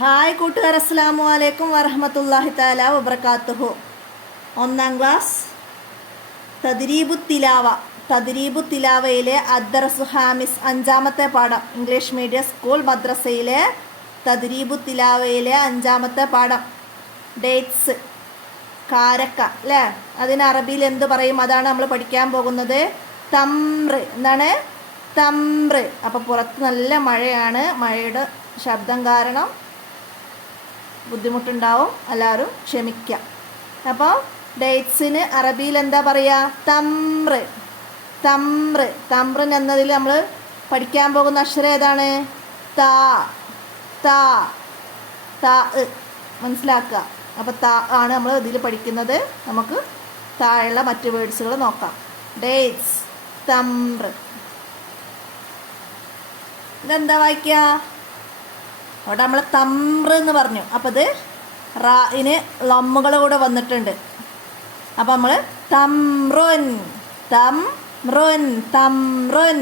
Hi കൂട്ടുകാർ, അസ്സലാമു അലൈക്കും വറഹ്മത്തുള്ളാഹി തആല വബറകാതുഹു. ഒന്നാം ക്ലാസ് തദ്രീബു തിലാവയിലെ അദ്ദർസു ഹാമിസ്, അഞ്ചാമത്തെ പാഠം. ഇംഗ്ലീഷ് മീഡിയം സ്കൂൾ മദ്രസയിലെ തദ്രീബു തിലാവയിലെ അഞ്ചാമത്തെ പാഠം. ഡേറ്റ്സ്, കാരക്ക അല്ലേ? അതിന് അറബിയിൽ എന്ത് പറയും? അതാണ് നമ്മൾ പഠിക്കാൻ പോകുന്നത്. തംറ്. എന്താണ്? തംറ്. അപ്പോൾ പുറത്ത് നല്ല മഴയാണ്. മഴയുടെ ശബ്ദം കാരണം ബുദ്ധിമുട്ടുണ്ടാവും, എല്ലാവരും ക്ഷമിക്കാം. അപ്പോൾ ഡേറ്റ്സിന് അറബിയിൽ എന്താ പറയുക? തംറ്. തംറ്. തംറിന് എന്നതിൽ നമ്മൾ പഠിക്കാൻ പോകുന്ന അക്ഷരം ഏതാണ്? താ. താ. താ. മനസ്സിലാക്കുക. അപ്പോൾ താ ആണ് നമ്മൾ ഇതിൽ പഠിക്കുന്നത്. നമുക്ക് താഴെയുള്ള മറ്റ് വേർഡ്സുകൾ നോക്കാം. ഡേറ്റ്സ്, തംറ്. ഇതെന്താ വായിക്കുക? അവിടെ നമ്മൾ തംറ് എന്ന് പറഞ്ഞു. അപ്പോൾ ഇത് റായിന് ലമ്മുകൾ കൂടെ വന്നിട്ടുണ്ട്. അപ്പോൾ നമ്മൾ തംറുൻ, തംറുൻ, തംറുൻ.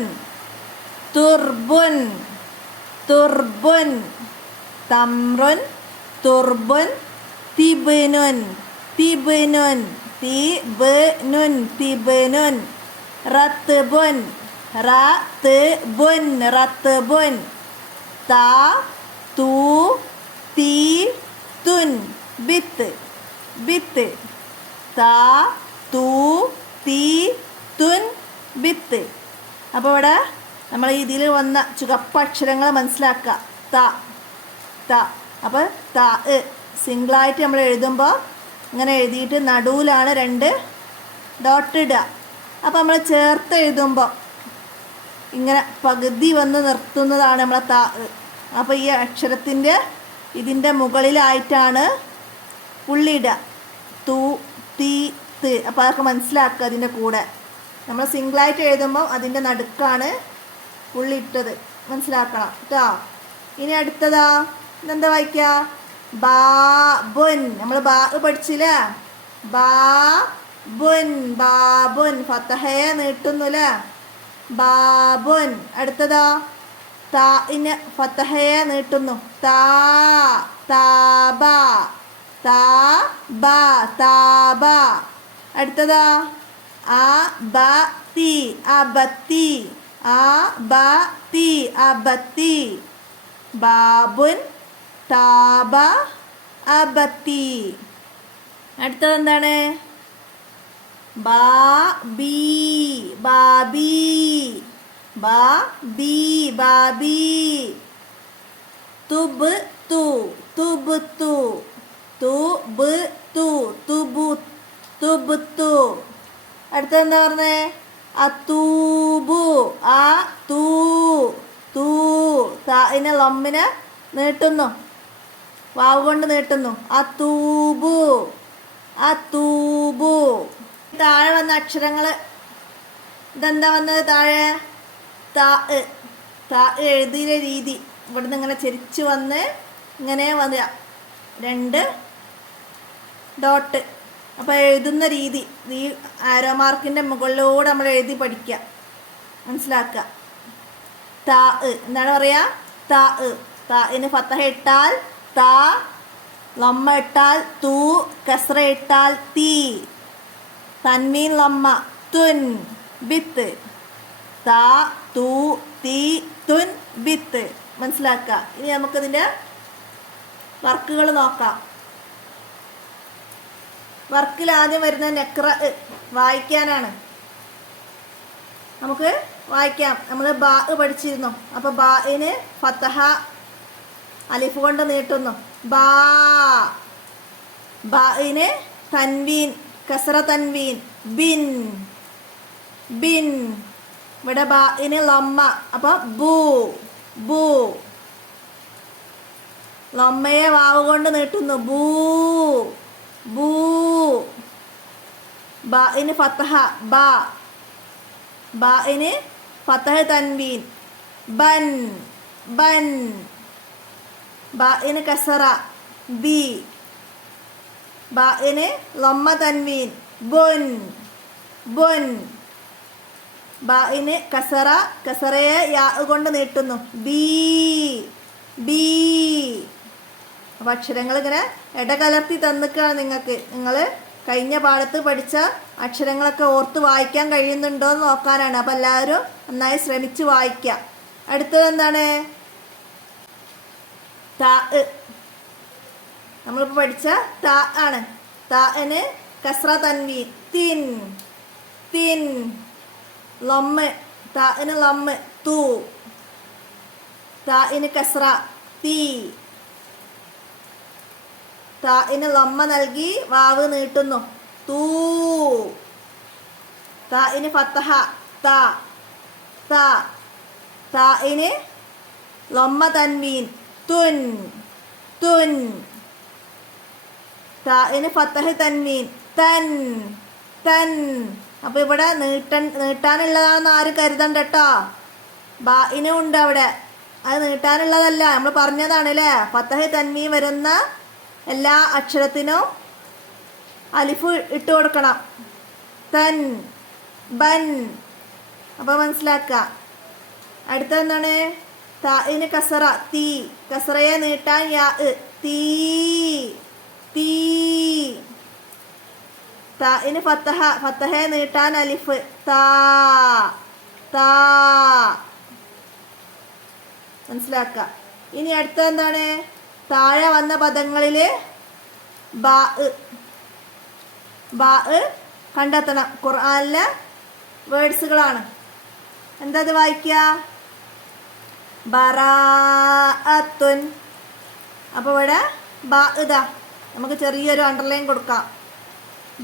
തുർബുൻ, തുർബുൻ. തംറുൻ, തുർബുൻ. തിബ്നുൻ, തിബ്നുൻ, തിബ്നുൻ, തിബ്നുൻ. റത്ബുൻ, റത്ബുൻ, റത്ബുൻ. താ, തൂ, തീ, തുൻ. ബിത്ത്, ബിത്ത്. താ, തൂ, തീ, തുൻ, ബിത്ത്. അപ്പോൾ ഇവിടെ നമ്മൾ ഇതിൽ വന്ന ചുവപ്പ് അക്ഷരങ്ങൾ മനസ്സിലാക്കുക. ത, ത. അപ്പോൾ ത സിംഗിളായിട്ട് നമ്മൾ എഴുതുമ്പോൾ ഇങ്ങനെ എഴുതിയിട്ട് നടുവിലാണ് 2 ഡോട്ട് ഇടുക. അപ്പോൾ നമ്മൾ ചേർത്ത് എഴുതുമ്പോൾ ഇങ്ങനെ പകുതി വന്ന് നിർത്തുന്നതാണ് നമ്മളെ ത. അപ്പോൾ ഈ അക്ഷരത്തിൻ്റെ ഇതിൻ്റെ മുകളിലായിട്ടാണ് പുള്ളിയിടുക. തു, തീ, ത്. അപ്പോൾ അതൊക്കെ മനസ്സിലാക്കുക. അതിൻ്റെ കൂടെ നമ്മൾ സിംഗിളായിട്ട് എഴുതുമ്പോൾ അതിൻ്റെ നടുക്കാണ് പുള്ളിയിട്ടത്. മനസ്സിലാക്കണം കേട്ടോ. ഇനി അടുത്തതാ, ഇതെന്താ വായിക്കുക? ബാബുൻ. നമ്മൾ ബാ പഠിച്ചില്ലേ? ബാബുൻ, ബാബുൻ. ഫത്തഹയെ നീട്ടുന്നുല്ലേ? ബാബുൻ. അടുത്തതാ, താഇന് ഫത്തഹയെ നീട്ടുന്നു. താ, താബ, താബ, താബ. അടുത്തതാ, അബത്തി, അബത്തി, അബത്തി, അബത്തി. ബാബുൻ, താബ, അബത്തി. അടുത്തത് എന്താണ്? ബാബി, ബാബി, ബാബി, ബാബി. തുബ്, തു, തുബ്, തു, തുബ്, തു, തുബു, തുബ്, തു. അടുത്തത് എന്താ പറഞ്ഞേ? അതൂബു, ആ, തൂ, തൂ. താഇനെ ലമ്മിനെ നീട്ടുന്നു, വാവ് കൊണ്ട് നീട്ടുന്നു. അതൂബു, അതൂബു. താഴെ വന്ന അക്ഷരങ്ങൾ ഇതെന്താ വന്നത്? താഴെ താ. താ എഴുതിയ രീതി ഇവിടുന്ന് ഇങ്ങനെ ചെരിച്ച് വന്ന് ഇങ്ങനെ വന്ന 2 ഡോട്ട്. അപ്പോൾ എഴുതുന്ന രീതി ഈ ആരോ മാർക്കിൻ്റെ മുകളിലൂടെ നമ്മൾ എഴുതി പഠിക്കുക, മനസ്സിലാക്കുക. താ. എന്താണ് പറയുക? താ. താഇന് ഫത്തഹ ഇട്ടാൽ താ, ലമ്മ ഇട്ടാൽ തൂ, കസ്റ ഇട്ടാൽ തീ, തൻവീൻ ലമ്മ തുൻ, ബിത്ത്. താ, തൂ, തീ, തുൻ, ബിത്ത്. മനസ്സിലാക്കുക. ഇനി നമുക്കിതിൻ്റെ വർക്കുകൾ നോക്കാം. വർക്കിൽ ആദ്യം വരുന്ന നെക്ര വായിക്കാനാണ്. നമുക്ക് വായിക്കാം. നമ്മൾ ബാ പഠിച്ചിരുന്നു. അപ്പോൾ ബാഇന് ഫത്തഹ അലിഫ് കൊണ്ട് നീട്ടുന്നു. ബാ. ബാഇന് തൻവീൻ, കസ്റ തൻവീൻ. ബിൻ, ബിൻ. ഇവിടെ ബാഇന് ലമ്മ. അപ്പോൾ ബു, ബു. ലമ്മയെ വാവ് കൊണ്ട് നീട്ടുന്നു. ബൂ, ബൂ. ബാഇന് ഫത്തഹ, ബാ. ബാഇന് ഫത്തഹ തൻവീൻ. ബൻ, ബൻ. ബാഇന് കസറ, ബി. ബാഇന് ലമ്മ തൻവീൻ. ബുൻ, ബുൻ. ബാഇന് കസറ, കസറയെ യാ കൊണ്ട് നീട്ടുന്നു. B, B. അപ്പോൾ അക്ഷരങ്ങൾ ഇങ്ങനെ ഇടകലർത്തി തന്നിക്കാണ് നിങ്ങൾക്ക്. നിങ്ങൾ കഴിഞ്ഞ പാഠത്ത് പഠിച്ച അക്ഷരങ്ങളൊക്കെ ഓർത്ത് വായിക്കാൻ കഴിയുന്നുണ്ടോ എന്ന് നോക്കാനാണ്. അപ്പോൾ എല്ലാവരും നന്നായി ശ്രമിച്ച് വായിക്കുക. അടുത്തത് എന്താണ്? താ. നമ്മളിപ്പോൾ പഠിച്ച താ ആണ്. താന് കസ്ര തൻവീൻ തിൻ തിൻ. ലൊമ്മ് താന് ലൊമ്മ് തു. താന് കസ്ര തീ. താന് ലൊമ്മ നൽകി വാവ് നീട്ടുന്നു തൂ. താന് ഫത്തഹ താ താ. താന് ലൊമ്മ തൻവീൻ തുൻ തുൻ. താന് ഫത്തഹ് തൻവീൻ തൻ തൻ. അപ്പോൾ ഇവിടെ നീട്ടാനുള്ളതാണെന്ന് ആരും കരുതണ്ട കേട്ടോ. ബാഇനും ഉണ്ട് അവിടെ, അത് നീട്ടാനുള്ളതല്ല, നമ്മൾ പറഞ്ഞതാണ് അല്ലേ. ഫത്തഹ് തൻവീൻ വരുന്ന എല്ലാ അക്ഷരത്തിനും അലിഫ് ഇട്ട് കൊടുക്കണം. തൻ ബൻ. അപ്പോൾ മനസ്സിലാക്കുക. അടുത്ത എന്താണ്? താഇന് കസറ തീ. കസറയെ നീട്ടാൻ യാ തീ തീ. താഇന് ഫത്തഹ. ഫത്തഹയെ നീട്ടാൻ അലിഫ് താ താ. മനസ്സിലാക്കുക. ഇനി അടുത്ത എന്താണ്? താഴെ വന്ന പദങ്ങളിൽ ബാ ബാ കണ്ടെത്തണം. ഖുർആനിലെ വേർഡ്സുകളാണ്. എന്താ അത് വായിക്കുക? ബറാഅത്തുൻ. അപ്പോൾ ഇവിടെ ബാ ഇതാ നമുക്ക് ചെറിയൊരു അണ്ടർലൈൻ കൊടുക്കാം.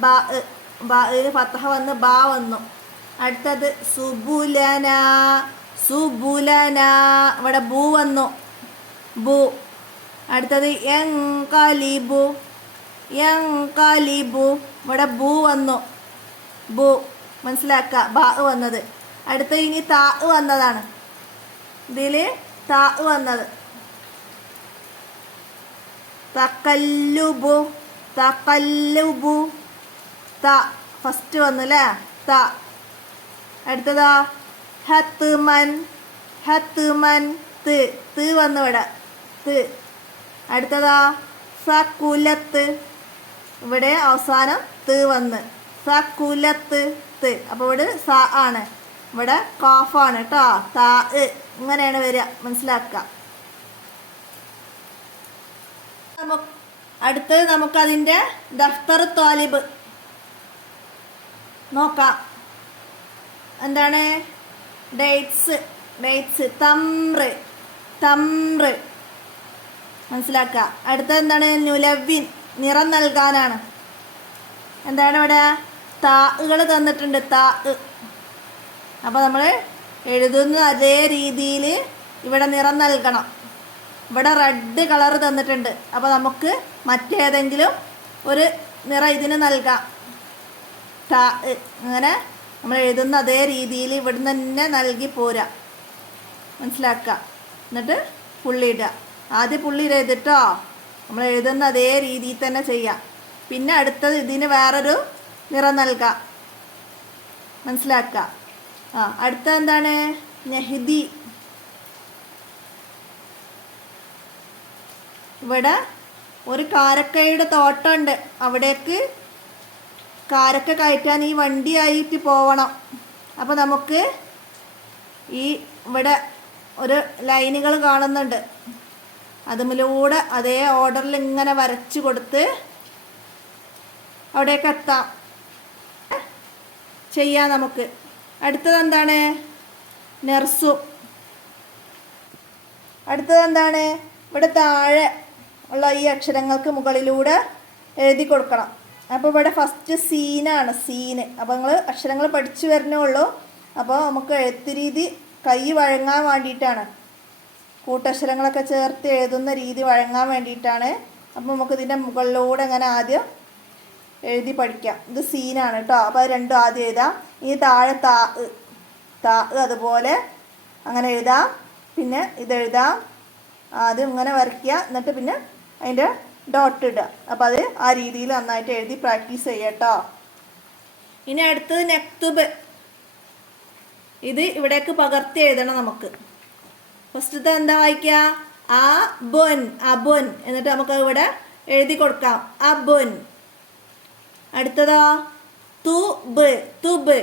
ബാ ബാന് ഫത്തഹ വന്ന് ബാ വന്നു. അടുത്തത് സുബുലന. സുബുലന. ഇവിടെ ബു വന്നു ബു. അടുത്തത് യൻകലിബു. യൻകലിബു. ഇവിടെ ബു വന്നു ബു. മനസ്സിലാക്കുക ബാ വന്നത്. അടുത്ത ഇനി താ വന്നതാണ്. ഇതിൽ താ വന്നത് തക്കല്ലുബു. തക്കല്ലുബു. ത ഫസ്റ്റ് വന്നു അല്ലേ ത. അടുത്തതാ ഹത്തുമൻ. ഹത്തുമൻ ത്. ത് വന്നു ഇവിടെ ത്. അടുത്തതാ സകുലത്ത്. ഇവിടെ അവസാനം ത് വന്ന് സകുലത്ത് ത്. അപ്പോൾ ഇവിടെ സ ആണ്, ഇവിടെ കാഫാണ് കേട്ടോ. താ ഇങ്ങനെയാണ് വരിക, മനസ്സിലാക്കുക. അടുത്തത് നമുക്കതിൻ്റെ ദഫ്തർ ത്വാലിബ് നോക്കാം. എന്താണ്? ഡേറ്റ്സ്. ഡേറ്റ്സ്. തമ്ര്. തമ്ര്. മനസ്സിലാക്കുക. അടുത്തത് എന്താണ്? നുലവിൻ. നിറം നൽകാനാണ്. എന്താണ് ഇവിടെ? താകൾ തന്നിട്ടുണ്ട് താ. അപ്പോൾ നമ്മൾ എഴുതുന്ന അതേ രീതിയിൽ ഇവിടെ നിറം നൽകണം. ഇവിടെ റെഡ് കളർ തന്നിട്ടുണ്ട്. അപ്പോൾ നമുക്ക് മറ്റേതെങ്കിലും ഒരു നിറം ഇതിന് നൽകാം. താ അങ്ങനെ നമ്മൾ എഴുതുന്ന അതേ രീതിയിൽ ഇവിടുന്ന് തന്നെ നൽകി പോരാ. മനസ്സിലാക്കുക. എന്നിട്ട് പുള്ളി ഇടുക. ആദ്യം പുള്ളി എഴുതിട്ടോ നമ്മൾ എഴുതുന്ന അതേ രീതിയിൽ തന്നെ ചെയ്യാം. പിന്നെ അടുത്തത് ഇതിന് വേറൊരു നിറം നൽകാം. മനസ്സിലാക്കുക. അടുത്തത് എന്താണ്? നെഹ്ദി. ഇവിടെ ഒരു കാരക്കയുടെ തോട്ടമുണ്ട്. അവിടേക്ക് കാരക്ക കയറ്റാൻ ഈ വണ്ടിയായിട്ട് പോവണം. അപ്പോൾ നമുക്ക് ഈ ഇവിടെ ഒരു ലൈനുകൾ കാണുന്നുണ്ട്. അതുമിലൂടെ അതേ ഓർഡറിൽ ഇങ്ങനെ വരച്ച് കൊടുത്ത് അവിടേക്ക് എത്താം ചെയ്യാം നമുക്ക്. അടുത്തത് എന്താണ്? നെർസു. അടുത്തത് എന്താണ്? ഇവിടെ താഴെ ഉള്ള ഈ അക്ഷരങ്ങൾക്ക് മുകളിലൂടെ എഴുതി കൊടുക്കണം. അപ്പോൾ ഇവിടെ ഫസ്റ്റ് സീനാണ്. സീന്. അപ്പോൾ നിങ്ങൾ അക്ഷരങ്ങൾ പഠിച്ചു വരുന്നേ ഉള്ളൂ. അപ്പോൾ നമുക്ക് എഴുത്ത് രീതി കൈ വഴങ്ങാൻ വേണ്ടിയിട്ടാണ്. കൂട്ടക്ഷരങ്ങളൊക്കെ ചേർത്ത് എഴുതുന്ന രീതി വഴങ്ങാൻ വേണ്ടിയിട്ടാണ്. അപ്പോൾ നമുക്ക് ഇതിൻ്റെ മുകളിലൂടെ അങ്ങനെ ആദ്യം എഴുതി പഠിക്കാം. ഇത് സീനാണ് കേട്ടോ. അപ്പോൾ അത് രണ്ടും ആദ്യം എഴുതാം. ഇനി താഴെ താ. താ അതുപോലെ അങ്ങനെ എഴുതാം. പിന്നെ ഇതെഴുതാം. ആദ്യം ഇങ്ങനെ വരയ്ക്കുക. എന്നിട്ട് പിന്നെ അതിൻ്റെ ഡോട്ട് ഇടുക. അപ്പോൾ അത് ആ രീതിയിൽ നന്നായിട്ട് എഴുതി പ്രാക്ടീസ് ചെയ്യുക കേട്ടോ. ഇനി അടുത്തത് നെക്തുബ്. ഇത് ഇവിടേക്ക് പകർത്തി എഴുതണം നമുക്ക്. ഫസ്റ്റത്തെ എന്താ വായിക്കുക? അബുൻ അബുൻ. എന്നിട്ട് നമുക്ക് ഇവിടെ എഴുതി കൊടുക്കാം അബുൻ. അടുത്തതോ തുബ് തുബ്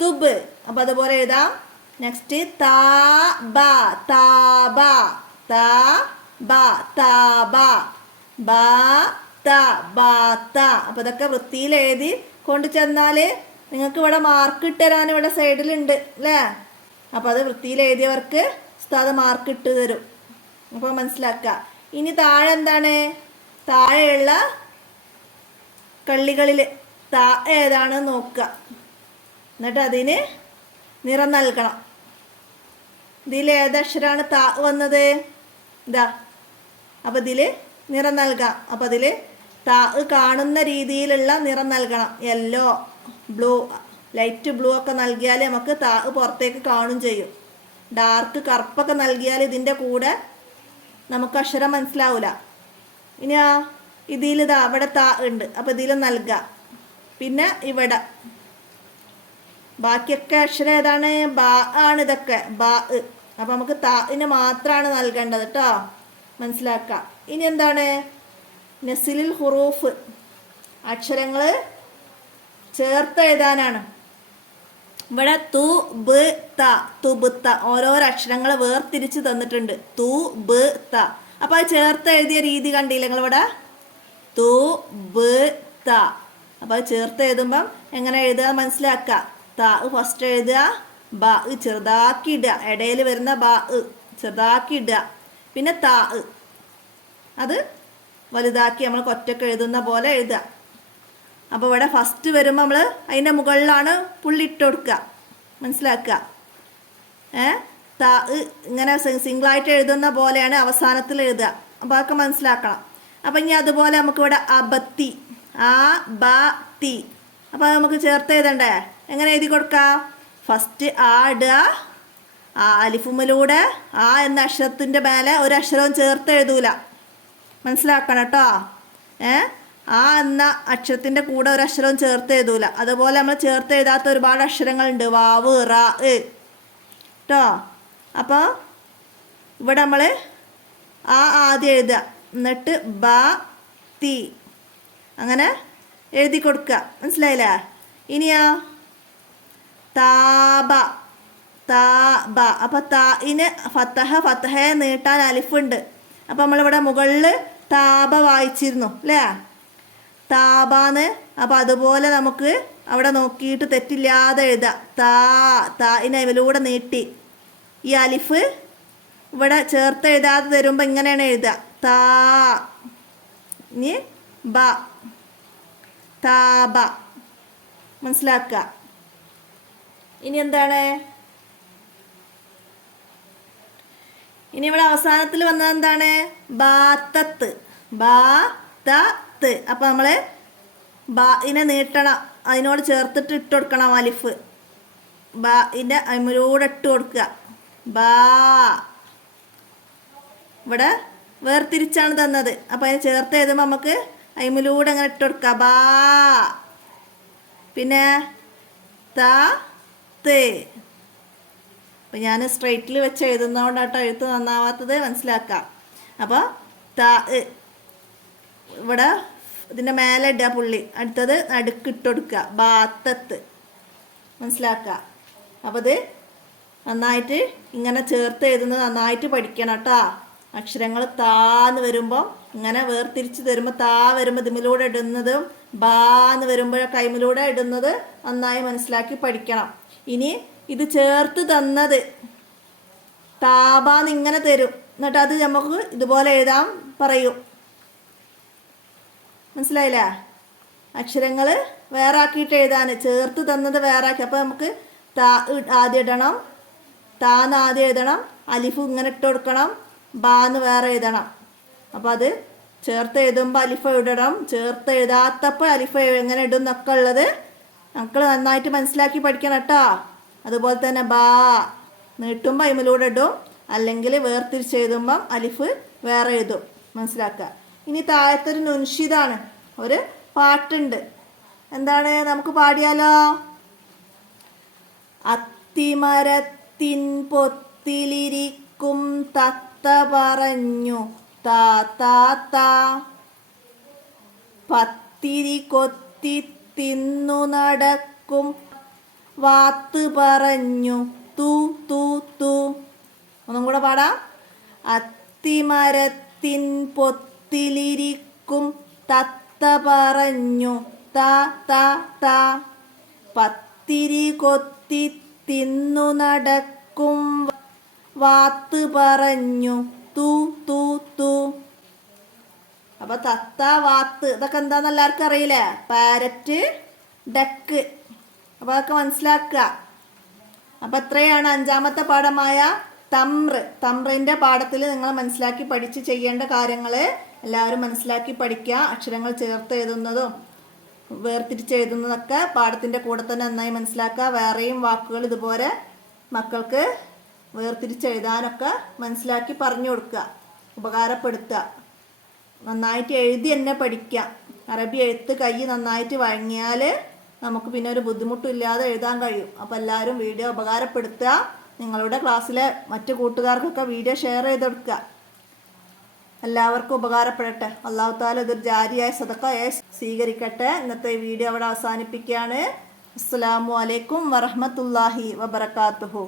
തുബ്. അപ്പം അതുപോലെ എഴുതാം. നെക്സ്റ്റ് താബ താബ താബ താബ ബാത്ത ബാത്ത. അപ്പം ഇതൊക്കെ വൃത്തിയിൽ എഴുതി കൊണ്ട് ചെന്നാൽ നിങ്ങൾക്ക് ഇവിടെ മാർക്ക് ഇട്ടുതരാൻ ഇവിടെ സൈഡിലുണ്ട് അല്ലേ. അപ്പോൾ അത് വൃത്തിയിൽ എഴുതിയവർക്ക് ഉസ്താദ് മാർക്ക് ഇട്ട് തരും. അപ്പോൾ മനസ്സിലാക്കുക. ഇനി താഴെ എന്താണ്, താഴെയുള്ള കള്ളികളിൽ താ ഏതാണ് നോക്കുക. എന്നിട്ട് അതിന് നിറം നൽകണം. ഇതിൽ ഏതക്ഷരമാണ് താ വന്നത്, ഇതാ. അപ്പോൾ ഇതിൽ നിറം നൽകാം. അപ്പോൾ അതിൽ താ കാണുന്ന രീതിയിലുള്ള നിറം നൽകണം. യെല്ലോ, ബ്ലൂ, ലൈറ്റ് ബ്ലൂ ഒക്കെ നൽകിയാൽ നമുക്ക് താ പുറത്തേക്ക് കാണും ചെയ്യും. ഡാർക്ക് കറുപ്പൊക്കെ നൽകിയാൽ ഇതിൻ്റെ കൂടെ നമുക്ക് അക്ഷരം മനസ്സിലാവില്ല. ഇനി ഇതിൽ ഇതാ അവിടെ താ ഉണ്ട്. അപ്പോൾ ഇതിൽ നൽകാം. പിന്നെ ഇവിടെ ബാക്കിയൊക്കെ അക്ഷരം ഏതാണ്, ബാ ആണ്. ഇതൊക്കെ ബാ. അപ്പം നമുക്ക് താന് മാത്രമാണ് നൽകേണ്ടത് കേട്ടോ, മനസ്സിലാക്കാം. ഇനി എന്താണ് നസിലിൽ ഹുറൂഫ്, അക്ഷരങ്ങൾ ചേർത്ത് എഴുതാനാണ്. ഇവിടെ തു ബ് ത തുബുത്ത ഓരോരോ അക്ഷരങ്ങൾ വേർതിരിച്ച് തന്നിട്ടുണ്ട്. തു ബ് ത. അപ്പോൾ അത് ചേർത്ത് എഴുതിയ രീതി കണ്ടില്ല നിങ്ങളിവിടെ, തു ബ് ത. അപ്പോൾ അത് ചേർത്ത് എഴുതുമ്പം എങ്ങനെ എഴുതുക മനസ്സിലാക്കുക. ത ഫസ്റ്റ് എഴുതുക, ബ ചെറുതാക്കി ഇടുക, ഇടയിൽ വരുന്ന ബ ചെറുതാക്കി ഇടുക. പിന്നെ ത അത് വലുതാക്കി നമ്മൾ ഒറ്റക്ക് എഴുതുന്ന പോലെ എഴുതുക. അപ്പോൾ ഇവിടെ ഫസ്റ്റ് വരുമ്പോൾ നമ്മൾ അതിൻ്റെ മുകളിലാണ് പുള്ളി ഇട്ട് കൊടുക്കുക, മനസ്സിലാക്കുക. ത ഇങ്ങനെ സിംഗിളായിട്ട് എഴുതുന്ന പോലെയാണ് അവസാനത്തിൽ എഴുതുക. അപ്പോൾ അതൊക്കെ മനസ്സിലാക്കണം. അപ്പം ഇനി അതുപോലെ നമുക്കിവിടെ അബത്തി, ആ ബ തി. അപ്പോൾ നമുക്ക് ചേർത്ത് എഴുതണ്ടേ, എങ്ങനെ എഴുതി കൊടുക്കാം. ഫസ്റ്റ് ആ ഇടുക, ആ അലിഫുമ്മിലൂടെ ആ എന്ന അക്ഷരത്തിൻ്റെ മേലെ ഒരു അക്ഷരവും ചേർത്ത് എഴുതൂല, മനസ്സിലാക്കണം കേട്ടോ. ആ എന്ന അക്ഷരത്തിൻ്റെ കൂടെ ഒരു അക്ഷരവും ചേർത്ത് എഴുതൂല. അതുപോലെ നമ്മൾ ചേർത്ത് എഴുതാത്ത ഒരുപാട് അക്ഷരങ്ങളുണ്ട്, വാവ് റ കേട്ടോ. അപ്പോൾ ഇവിടെ നമ്മൾ ആ ആദ്യം എഴുതുക, എന്നിട്ട് ബ തി അങ്ങനെ എഴുതി കൊടുക്കുക, മനസ്സിലായില്ലേ. ഇനിയോ താബ താബ. അപ്പോൾ തായിന് ഫത്തഹ, ഫത്തഹയെ നീട്ടാൻ അലിഫുണ്ട്. അപ്പോൾ നമ്മളിവിടെ മുകളിൽ താബ വായിച്ചിരുന്നു അല്ലേ, താബാന്ന്. അപ്പോൾ അതുപോലെ നമുക്ക് അവിടെ നോക്കിയിട്ട് തെറ്റില്ലാതെ എഴുതാം. തായിനെ ഇതിലൂടെ നീട്ടി ഈ അലിഫ് ഇവിടെ ചേർത്ത് എഴുതാതെ തരുമ്പോൾ ഇങ്ങനെയാണ് എഴുതുക, താ. ഇനി ബ താബ, മനസ്സിലാക്കുക. ഇനി എന്താണ്, ഇനി ഇവിടെ അവസാനത്തിൽ വന്നത് എന്താണ്, ബാത്തത്ത് ബാത്തത്ത്. അപ്പം നമ്മൾ ബാഇനെ നീട്ടണം, അതിനോട് ചേർത്തിട്ട് ഇട്ട് കൊടുക്കണം അലിഫ്. ബാഇൻ്റെ അയിമൂടെ ഇട്ട് കൊടുക്കുക. ബാ ഇവിടെ വേർതിരിച്ചാണ് തന്നത്. അപ്പം അതിന് ചേർത്ത് എഴുതുമ്പോൾ നമുക്ക് അയിമൂടെ അങ്ങനെ ഇട്ട് കൊടുക്കുക, ബാ. പിന്നെ ത ത്. അപ്പം ഞാൻ സ്ട്രെയിറ്റിൽ വെച്ച് എഴുതുന്നതുകൊണ്ടാട്ടോ എഴുത്ത് നന്നാവാത്തത്, മനസ്സിലാക്കാം. അപ്പോൾ ത ഇവിടെ ഇതിൻ്റെ മേലെ ഇടുക പുള്ളി, അടുത്തത് നടുക്കിട്ട് കൊടുക്കുക, ബാത്തത്ത്, മനസ്സിലാക്കുക. അപ്പോൾ ഇത് നന്നായിട്ട് ഇങ്ങനെ ചേർത്ത് എഴുതുന്നത് നന്നായിട്ട് പഠിക്കണം കേട്ടോ. അക്ഷരങ്ങൾ താന്ന് വരുമ്പോൾ ഇങ്ങനെ വേർതിരിച്ച് തരുമ്പോൾ താ വരുമ്പോൾ ഇതിമിലൂടെ ഇടുന്നതും ബാന്ന് വരുമ്പോൾ കൈമിലൂടെ ഇടുന്നത് നന്നായി മനസ്സിലാക്കി പഠിക്കണം. ഇനി ഇത് ചേർത്ത് തന്നത് താബാന്ന് ഇങ്ങനെ തരും, എന്നിട്ട് അത് നമുക്ക് ഇതുപോലെ എഴുതാൻ പറയും, മനസ്സിലായില്ലേ. അക്ഷരങ്ങൾ വേറെ ആക്കിയിട്ട് എഴുതാൻ, ചേർത്ത് തന്നത് വേറെ ആക്കി. അപ്പോൾ നമുക്ക് താ ആദ്യം ഇടണം, താന്ന് ആദ്യം എഴുതണം, അലിഫ് ഇങ്ങനെ ഇട്ട് കൊടുക്കണം, ബാന്ന് വേറെ എഴുതണം. അപ്പോൾ അത് ചേർത്ത് എഴുതുമ്പോൾ അലിഫ് ഇടണം, ചേർത്ത് എഴുതാത്തപ്പോൾ അലിഫ് എങ്ങനെ ഇടും എന്നൊക്കെ ഉള്ളത് മക്കൾ നന്നായിട്ട് മനസ്സിലാക്കി പഠിക്കണം കേട്ടോ. അതുപോലെ തന്നെ ബാ നീട്ടുമ്പോൾ അയിമിലൂടെ ഇടും, അല്ലെങ്കിൽ വേർതിരിച്ച് എഴുതുമ്പം അലിഫ് വേറെ എഴുതും, മനസ്സിലാക്കുക. ഇനി താഴത്തൊരു നുൻഷിദാണ്, ഒരു പാട്ടുണ്ട്. എന്താണ്, നമുക്ക് പാടിയാലോ. അത്തിമരത്തിൻ പൊത്തിലിരിക്കും തത്ത പറഞ്ഞു താ താ താ. പത്തിരി കൊത്തി തിന്നു നടക്കും വാത്ത് പറഞ്ഞു തൂ തൂ തൂ. ഒന്നും കൂടെ പാടാം. അത്തിമരത്തിൻ പൊത്തിലിരിക്കും തത്ത പറഞ്ഞു താ താ താ. പത്തിരി കൊത്തി തിന്നു നടക്കും വാത്ത് പറഞ്ഞു തൂ തൂ തൂ. അപ്പൊ തത്ത, വാത്ത് ഇതൊക്കെ എന്താന്ന് എല്ലാവർക്കും അറിയില്ലേ? Parrot, duck. അപ്പൊ അതൊക്കെ മനസ്സിലാക്കുക. അപ്പൊ ഇത്രയാണ് അഞ്ചാമത്തെ പാഠമായ തമ്രിന്റെ പാഠത്തിൽ നിങ്ങൾ മനസ്സിലാക്കി പഠിച്ച് ചെയ്യേണ്ട കാര്യങ്ങൾ എല്ലാവരും മനസ്സിലാക്കി പഠിക്കുക. അക്ഷരങ്ങൾ ചേർത്ത് എഴുതുന്നതും വേർതിരിച്ച് എഴുതുന്നതൊക്കെ പാഠത്തിന്റെ കൂടെ തന്നെ നന്നായി മനസ്സിലാക്കുക. വേറെയും വാക്കുകൾ ഇതുപോലെ മക്കൾക്ക് വേർതിരിച്ച് എഴുതാനൊക്കെ മനസ്സിലാക്കി പറഞ്ഞു കൊടുക്കുക, ഉപകാരപ്പെടുത്തുക. നന്നായിട്ട് എഴുതി തന്നെ പഠിക്കുക. അറബി എഴുത്ത് കൈ നന്നായിട്ട് വഴങ്ങിയാൽ നമുക്ക് പിന്നെ ഒരു ബുദ്ധിമുട്ടും ഇല്ലാതെ എഴുതാൻ കഴിയും. അപ്പോൾ എല്ലാവരും വീഡിയോ ഉപകാരപ്പെടുത്തുക. നിങ്ങളുടെ ക്ലാസ്സിലെ മറ്റു കൂട്ടുകാർക്കൊക്കെ വീഡിയോ ഷെയർ ചെയ്ത് കൊടുക്കുക. എല്ലാവർക്കും ഉപകാരപ്പെടട്ടെ. അല്ലാഹു തആല ഇതൊരു ജാരിയായ സദഖയായി സ്വീകരിക്കട്ടെ. ഇന്നത്തെ വീഡിയോ അവിടെ അവസാനിപ്പിക്കുകയാണ്. അസ്സലാമു അലൈക്കും വറഹ്മത്തുള്ളാഹി വബറകാതുഹു.